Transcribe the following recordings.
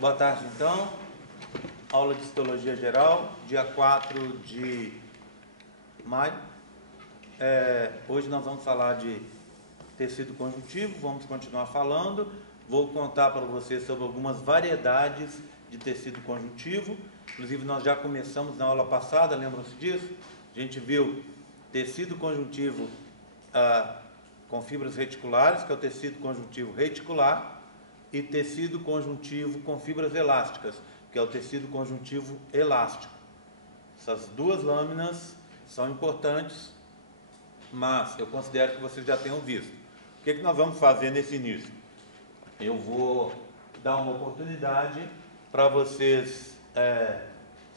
Boa tarde, então. Aula de Histologia Geral, dia 4 de maio. Hoje nós vamos falar de tecido conjuntivo, vamos continuar falando. Vou contar para vocês sobre algumas variedades de tecido conjuntivo. Inclusive, nós já começamos na aula passada, lembram-se disso? A gente viu tecido conjuntivo com fibras reticulares, que é o tecido conjuntivo reticular, e tecido conjuntivo com fibras elásticas, que é o tecido conjuntivo elástico. Essas duas lâminas são importantes, mas eu considero que vocês já tenham visto. O que nós vamos fazer nesse início? Eu vou dar uma oportunidade para vocês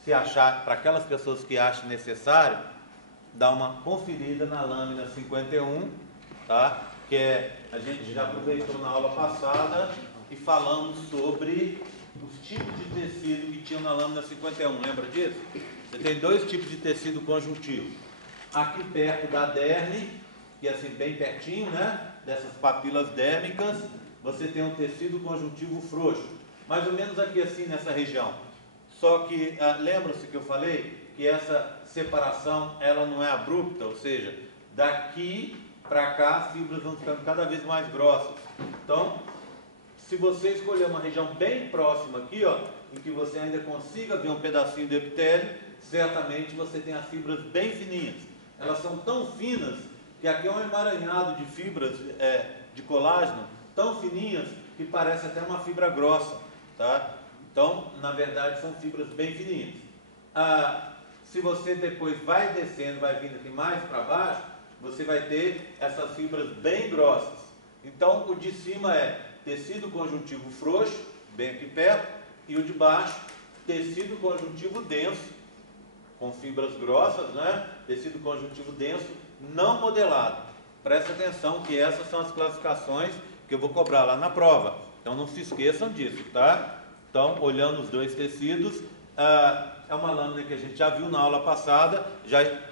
se achar, para aquelas pessoas que achem necessário, dar uma conferida na lâmina 51, tá? Que a gente já aproveitou na aula passada e falamos sobre os tipos de tecido que tinham na lâmina 51, lembra disso? Você tem dois tipos de tecido conjuntivo. Aqui perto da derme, que é assim bem pertinho, né? Dessas papilas dérmicas, você tem um tecido conjuntivo frouxo, mais ou menos aqui assim nessa região. Só que, lembra-se que eu falei que essa separação ela não é abrupta, ou seja, daqui para cá as fibras vão ficando cada vez mais grossas. Então, se você escolher uma região bem próxima aqui, ó, em que você ainda consiga ver um pedacinho do epitélio, certamente você tem as fibras bem fininhas. Elas são tão finas que aqui é um emaranhado de fibras de colágeno tão fininhas que parece até uma fibra grossa, tá? Então, na verdade, são fibras bem fininhas. Se você depois vai descendo, vai vindo aqui mais para baixo, você vai ter essas fibras bem grossas. Então, o de cima é tecido conjuntivo frouxo, bem aqui perto, e o de baixo, tecido conjuntivo denso, com fibras grossas, né? Tecido conjuntivo denso, não modelado. Presta atenção que essas são as classificações que eu vou cobrar lá na prova. Então, não se esqueçam disso, tá? Então, olhando os dois tecidos, é uma lâmina que a gente já viu na aula passada,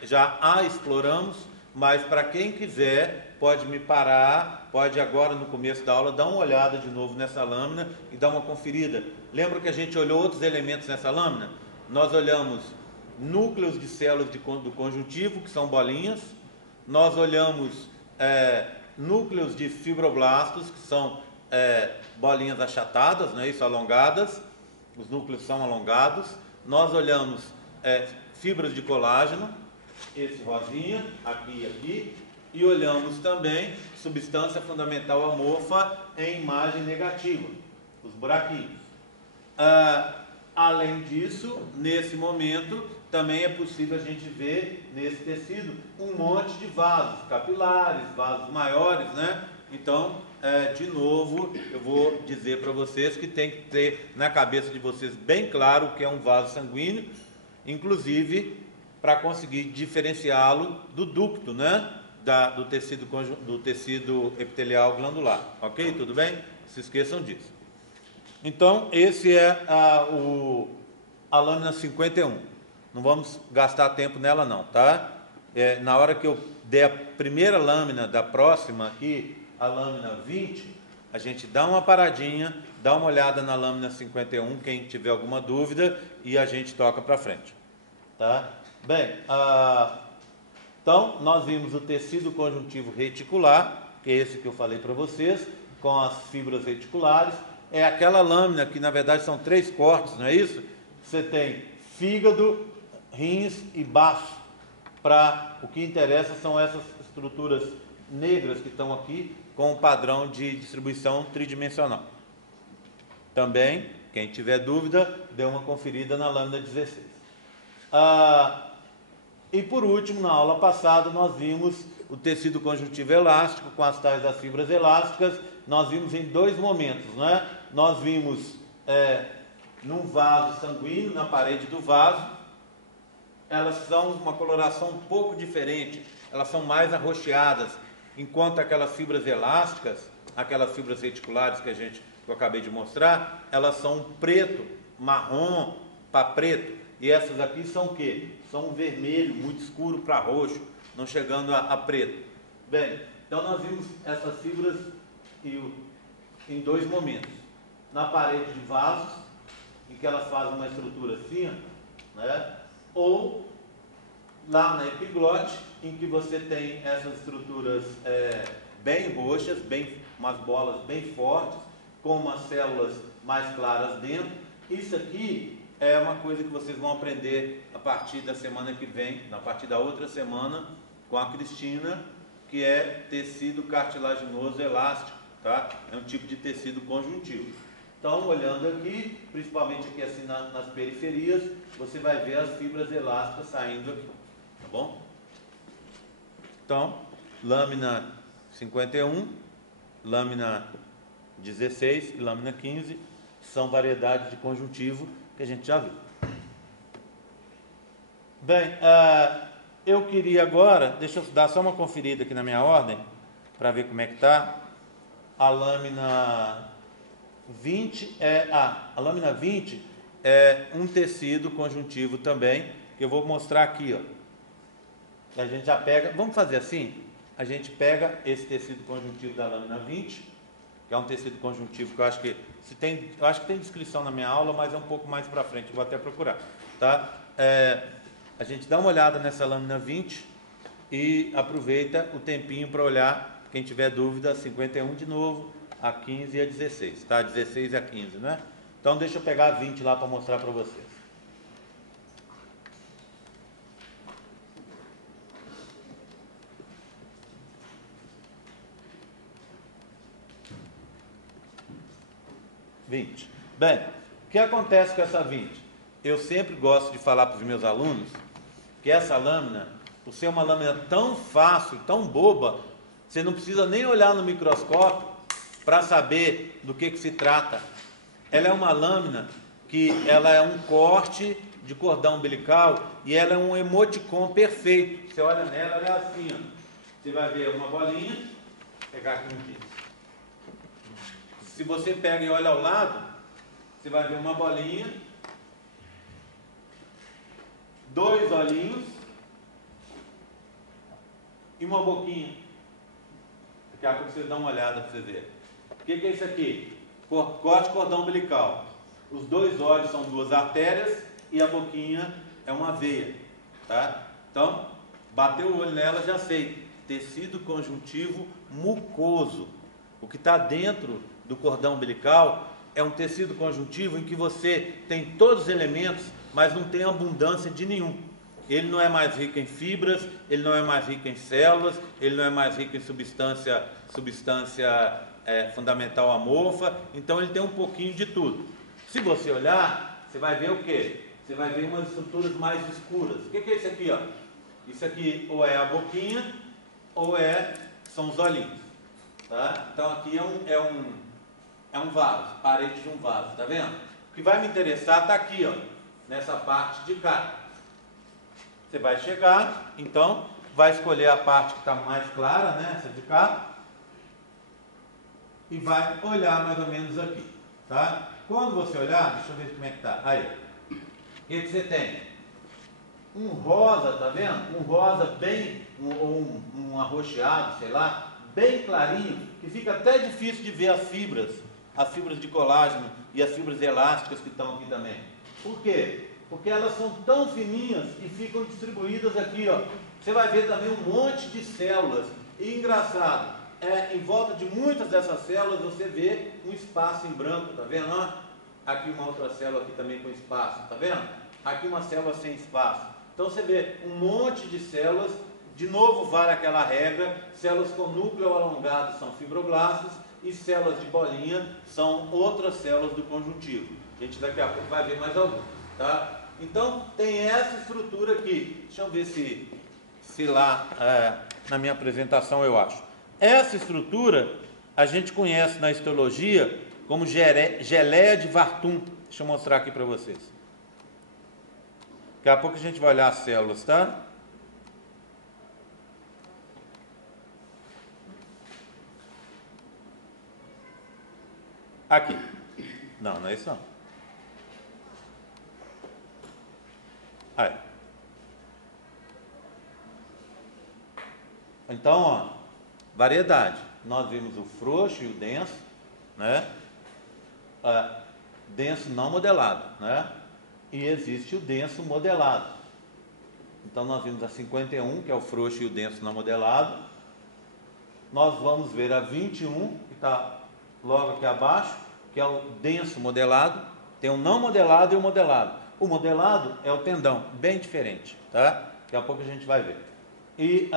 já a exploramos, mas para quem quiser, pode me parar, pode agora no começo da aula dar uma olhada de novo nessa lâmina e dar uma conferida. Lembra que a gente olhou outros elementos nessa lâmina? Nós olhamos núcleos de células do conjuntivo, que são bolinhas. Nós olhamos núcleos de fibroblastos, que são bolinhas achatadas, não é isso? Alongadas. Os núcleos são alongados. Nós olhamos fibras de colágeno, esse rosinha, aqui e aqui, e olhamos também substância fundamental amorfa em imagem negativa, os buraquinhos. Além disso, nesse momento, também é possível a gente ver nesse tecido um monte de vasos capilares, vasos maiores, né? Então, de novo, eu vou dizer para vocês que tem que ter na cabeça de vocês bem claro o que é um vaso sanguíneo, inclusive para conseguir diferenciá-lo do ducto, né? Do tecido epitelial glandular. Ok? Tudo bem? Se esqueçam disso. Então, esse é a lâmina 51. Não vamos gastar tempo nela não, tá? Na hora que eu der a primeira lâmina da próxima aqui, a lâmina 20, a gente dá uma paradinha, dá uma olhada na lâmina 51, quem tiver alguma dúvida, e a gente toca para frente. Tá? Bem, então nós vimos o tecido conjuntivo reticular, que é esse que eu falei para vocês, com as fibras reticulares. É aquela lâmina que na verdade são 3 cortes, não é isso? Você tem fígado, rins e baço. O que interessa são essas estruturas negras que estão aqui com um padrão de distribuição tridimensional. Também, quem tiver dúvida, dê uma conferida na lâmina 16. E por último, na aula passada, nós vimos o tecido conjuntivo elástico com as tais das fibras elásticas. Nós vimos em 2 momentos, né? Nós vimos num vaso sanguíneo, na parede do vaso. Elas são uma coloração um pouco diferente, elas são mais arroxeadas, enquanto aquelas fibras elásticas, aquelas fibras reticulares que eu acabei de mostrar, elas são preto, marrom para preto. E essas aqui são o quê? São um vermelho muito escuro para roxo, não chegando a preto. Bem, então nós vimos essas fibras em 2 momentos. Na parede de vasos, em que elas fazem uma estrutura fina, né? Ou lá na epiglote, em que você tem essas estruturas bem roxas, umas bolas bem fortes, com umas células mais claras dentro. Isso aqui é uma coisa que vocês vão aprender a partir da semana que vem, a partir da outra semana, com a Cristina, que é tecido cartilaginoso elástico, tá? É um tipo de tecido conjuntivo. Então, olhando aqui, principalmente aqui assim nas periferias, você vai ver as fibras elásticas saindo aqui, tá bom? Então, lâmina 51, lâmina 16 e lâmina 15 são variedades de conjuntivo que a gente já viu. Bem, eu queria agora, deixa eu dar só uma conferida aqui na minha ordem, para ver como é que está. A lâmina 20 a lâmina 20 é um tecido conjuntivo também, que eu vou mostrar aqui, ó. A gente já pega, vamos fazer assim, a gente pega esse tecido conjuntivo da lâmina 20, que é um tecido conjuntivo que eu acho que tem descrição na minha aula, mas é um pouco mais para frente, eu vou até procurar, tá? A gente dá uma olhada nessa lâmina 20 e aproveita o tempinho para olhar, quem tiver dúvida, 51 de novo, a 15 e a 16, tá? 16 e a 15, né? Então deixa eu pegar a 20 lá para mostrar para vocês. Bem, o que acontece com essa 20? Eu sempre gosto de falar para os meus alunos que essa lâmina, por ser uma lâmina tão fácil, tão boba, você não precisa nem olhar no microscópio para saber do que se trata. Ela é uma lâmina que ela é um corte de cordão umbilical e ela é um emoticon perfeito. Você olha nela, ela é assim, ó. Você vai ver uma bolinha, vou pegar aqui um aqui. Se você pega e olha ao lado, você vai ver uma bolinha, dois olhinhos e uma boquinha. Daqui a pouco vocês dão uma olhada para vocês verem. O que é isso aqui? Corte de cordão umbilical. Os dois olhos são duas artérias e a boquinha é uma veia, tá? Então, bateu o olho nela, já sei. Tecido conjuntivo mucoso. O que está dentro do cordão umbilical é um tecido conjuntivo em que você tem todos os elementos, mas não tem abundância de nenhum. Ele não é mais rico em fibras, ele não é mais rico em células, ele não é mais rico em substância fundamental amorfa, então ele tem um pouquinho de tudo. Se você olhar, você vai ver o quê? Você vai ver umas estruturas mais escuras. O que é isso aqui, ó? Isso aqui ou é a boquinha ou são os olhinhos, tá? Então aqui é um vaso, parede de um vaso, tá vendo? O que vai me interessar está aqui, ó, nessa parte de cá. Você vai chegar, então, vai escolher a parte que está mais clara, né, essa de cá, e vai olhar mais ou menos aqui, tá? Quando você olhar, deixa eu ver como é que está. Aí, o que você tem? Um rosa, tá vendo? Um rosa bem, um arroxeado, sei lá, bem clarinho, que fica até difícil de ver as fibras de colágeno e as fibras elásticas que estão aqui também. Por quê? Porque elas são tão fininhas e ficam distribuídas aqui, ó. Você vai ver também um monte de células. E engraçado, em volta de muitas dessas células você vê um espaço em branco, tá vendo? Ó? Aqui uma outra célula aqui também com espaço, tá vendo? Aqui uma célula sem espaço. Então você vê um monte de células, de novo vale aquela regra, células com núcleo alongado são fibroblastos e células de bolinha são outras células do conjuntivo. A gente daqui a pouco vai ver mais algumas, tá? Então tem essa estrutura aqui. Deixa eu ver se lá na minha apresentação eu acho. Essa estrutura a gente conhece na histologia como geleia de Wartung. Deixa eu mostrar aqui para vocês. Daqui a pouco a gente vai olhar as células, tá? Aqui. Não é isso não. Aí. Então, ó, variedade. Nós vimos o frouxo e o denso, né? denso não modelado, né? E existe o denso modelado. Então, nós vimos a 51, que é o frouxo e o denso não modelado. Nós vamos ver a 21, que está logo aqui abaixo, que é o denso modelado. Tem o não modelado e o modelado. O modelado é o tendão, bem diferente, tá? Daqui a pouco a gente vai ver. E,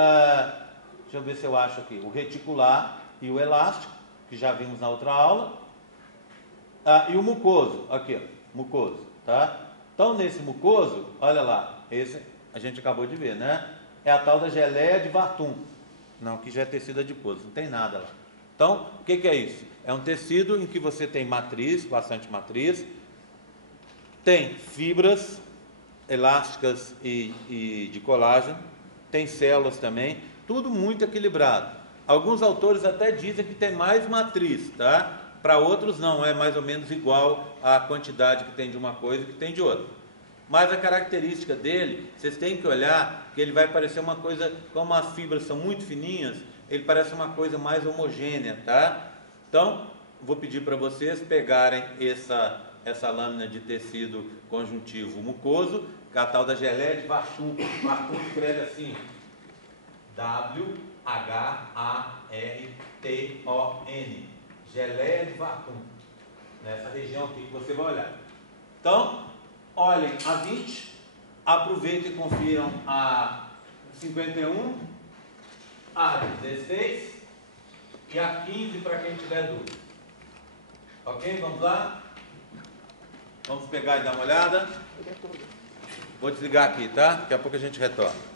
deixa eu ver se eu acho aqui, o reticular e o elástico, que já vimos na outra aula. E o mucoso, aqui, ó, mucoso, tá? Então, nesse mucoso, olha lá, esse a gente acabou de ver, né? É a tal da geleia de Vartum. Não, que já é tecido adiposo, não tem nada lá. Então, o que é isso? É um tecido em que você tem matriz, bastante matriz, tem fibras elásticas e de colágeno, tem células também, tudo muito equilibrado. Alguns autores até dizem que tem mais matriz, tá? Para outros não, é mais ou menos igual a quantidade que tem de uma coisa que tem de outra. Mas a característica dele, vocês têm que olhar, que ele vai parecer uma coisa, como as fibras são muito fininhas, ele parece uma coisa mais homogênea, tá? Então, vou pedir para vocês pegarem essa lâmina de tecido conjuntivo mucoso, que é a tal da geleia de Vartum. Vartum escreve assim, W-H-A-R-T-O-N, geleia de Vartum, nessa região aqui que você vai olhar. Então, olhem a 20, aproveitem e confiram a 51, a 16 e a 15 para quem tiver dúvida. Ok? Vamos lá? Vamos pegar e dar uma olhada. Vou desligar aqui, tá? Daqui a pouco a gente retorna.